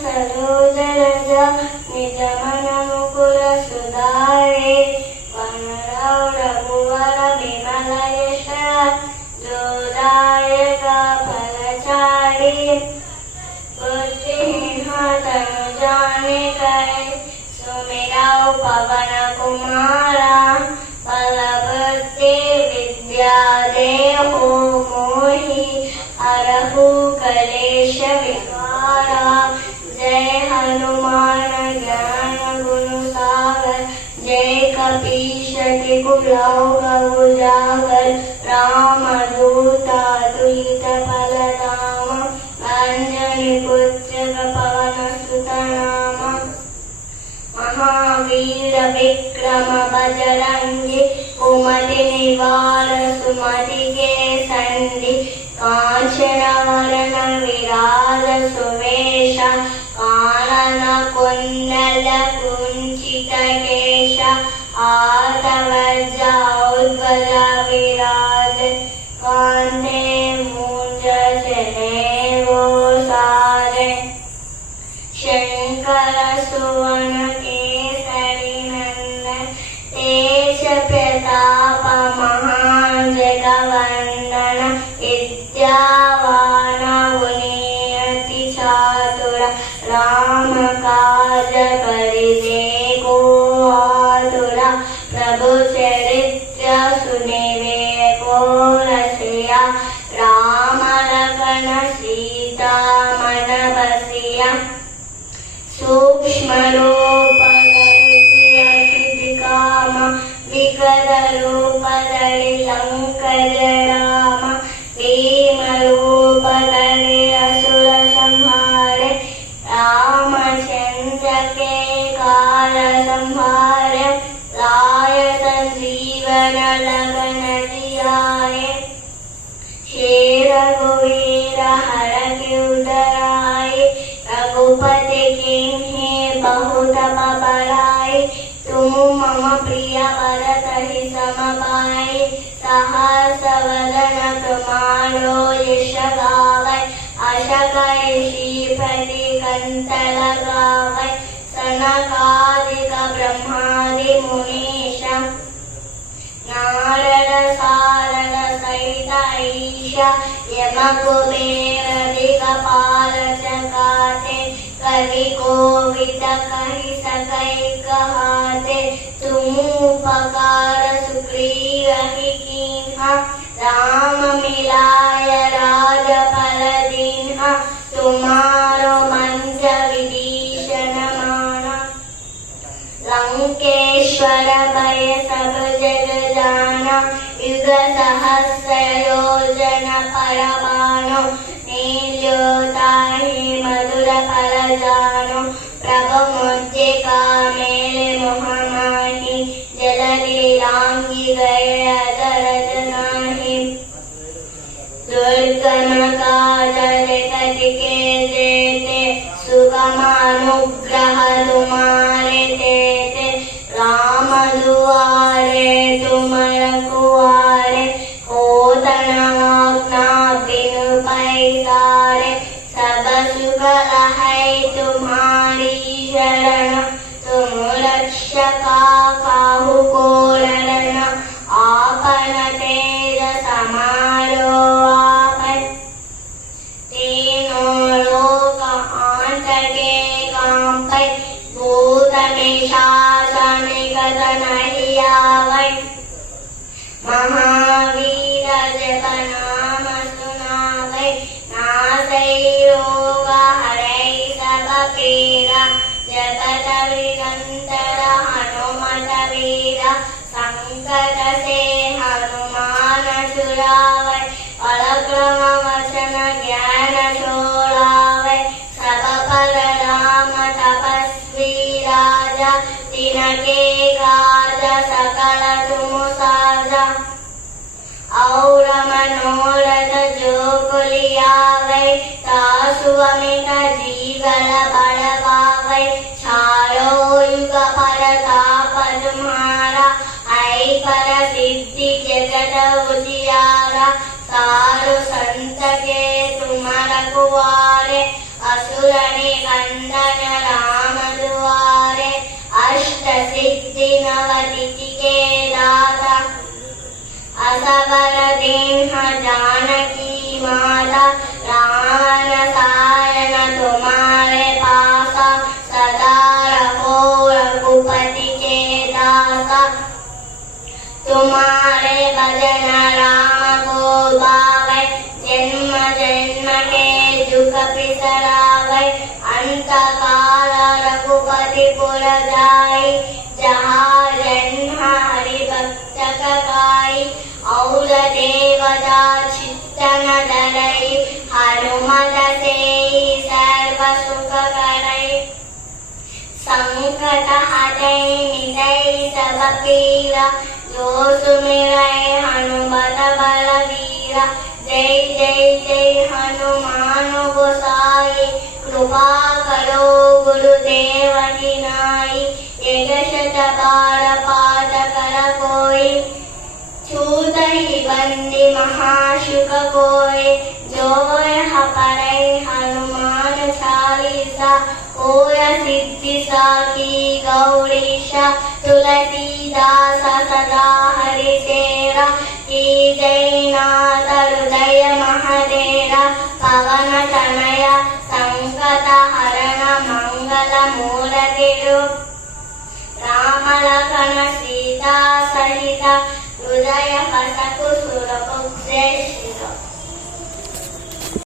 सरोजरज निज मन मुकुर सुधारे वनरव रघुवर विमल यश जोदायक फलचारी बुद्धिहीन तनु जानिकै सुमिरौ पवन कुमारा बल बुद्धि विद्या देहु मोहि हरहु कलेश विकारा। जय हनुमान ज्ञान गुण सागर जय कपीश तिहुलोक उजागर रामदूत अतुलित फलधाम अंजनी पुत्र पवन सुत नाम महावीर विक्रम बजरंगी कुमति निवार सुमति के संगी कांचन वरण विराज सुवेश कानन कुंडल कुंचित केश आतवज्जा उज्ज्वल विराज कांधे मूंज जनेऊ सारे शंकर सुवन केसरी नंदन तेज प्रताप महाजगवंदन विद्यावान गुणियति चातुर राम काज करिबेको आतुर प्रभु चरित्र सुनिबेको रसिया राम लखन सीता मन बसिया सूक्ष्म रूप धरि अति काम विकट रूप धरि लंक जराम भीम रूप धरि असुर संहारे रामचंद्र के काल संहारे लाय संजीवन लगन जियाए शेर रघुवीर हरषि उदराए रघुपति किन्हि बहुत बड़ाई तुम मम प्रिय भरत सम पाई सहस वदन तुम्हारो यश गावै अस कहि श्रीपति कंठ लगावै सनकादिक ब्रह्मादि मुनीश नारद सारद सहित ईश यम कुबेर दिक्पाल चकाते कवि कोविद कहि सकै कहाते तुम उपकार सुग्रीव ही कीन्हा राम मिलाय राजपद दीन्हा तुम्हारो मंत्र विभीषण माना लंकेश्वर भय सब जग जाना युग सहस्र योजन पर बाणो नील्यो ताहि मधुर फल जानो प्रभु मुद्रिका मेरे मोहमाही जलधि लांघि गए अदरज नाही दुर्गम काज जगति के देते सुगम अनुग्रह तुम्हारे देते राम दुआरे तुम रखवारे होतन आज्ञा बिनु पैसारे सब सुख है तुम्हारी शरण तुम रक्षका काहू को डरन आपन तेज समारो आपै तीनों लोक आंतके कांपै भूत पिशाच निकट नहीं आवै महावीर जप नाम सुनावै नासै रोग हरै सब पीड़ा जगत निरंतर हनुमत वीरा संकट से हनुमान छुड़ावै पराक्रम वचन ज्ञान छोड़ावै सब पर राम तपस्वी राजा तिनके काज सकल तुम साजा और मनोरथ जो कुलियावै तासु अमित जीवन बल पावै चारो युग परताप तुम्हारा ऐ पर सिद्धि जगत उजियारा सारु संत के तुम रखवारे असुरने कंदन राम दुआरे अष्ट सिद्धि नवनिधि के दाता असबर दीन जानकी माता रावण सायन तुम्हारे पासा सदा रहो रघुपति के दासा तुम्हारे भजन राम को पावे जन्म जन्म के दुख बिसरावे अंत काल रघुपति पुर जाई जहाँ जन्म हरि भक्त गाई और देवता चित्तन धरई हनुमत से सर्व सुख करई संकट हटई मिटई सब पीरा जो सुमिरै हनुमत बलवीरा जय जय जय हनुमान गोसाई कृपा करो गुरुदेव की नाई एक शत बार पाठ कर कोई छूत ही बंदी महाशुक कोई जो यह पढ़े हनुमान चालीसा होय सिद्धि साकी गौरीशा तुलसीदास सदा हरि सेवा की जय नाथ हृदय महादेवा पवन तनया संकट हरण मंगल मूर्ति राम लखन सीता सहित हृदय पसकु सुरपुत्रे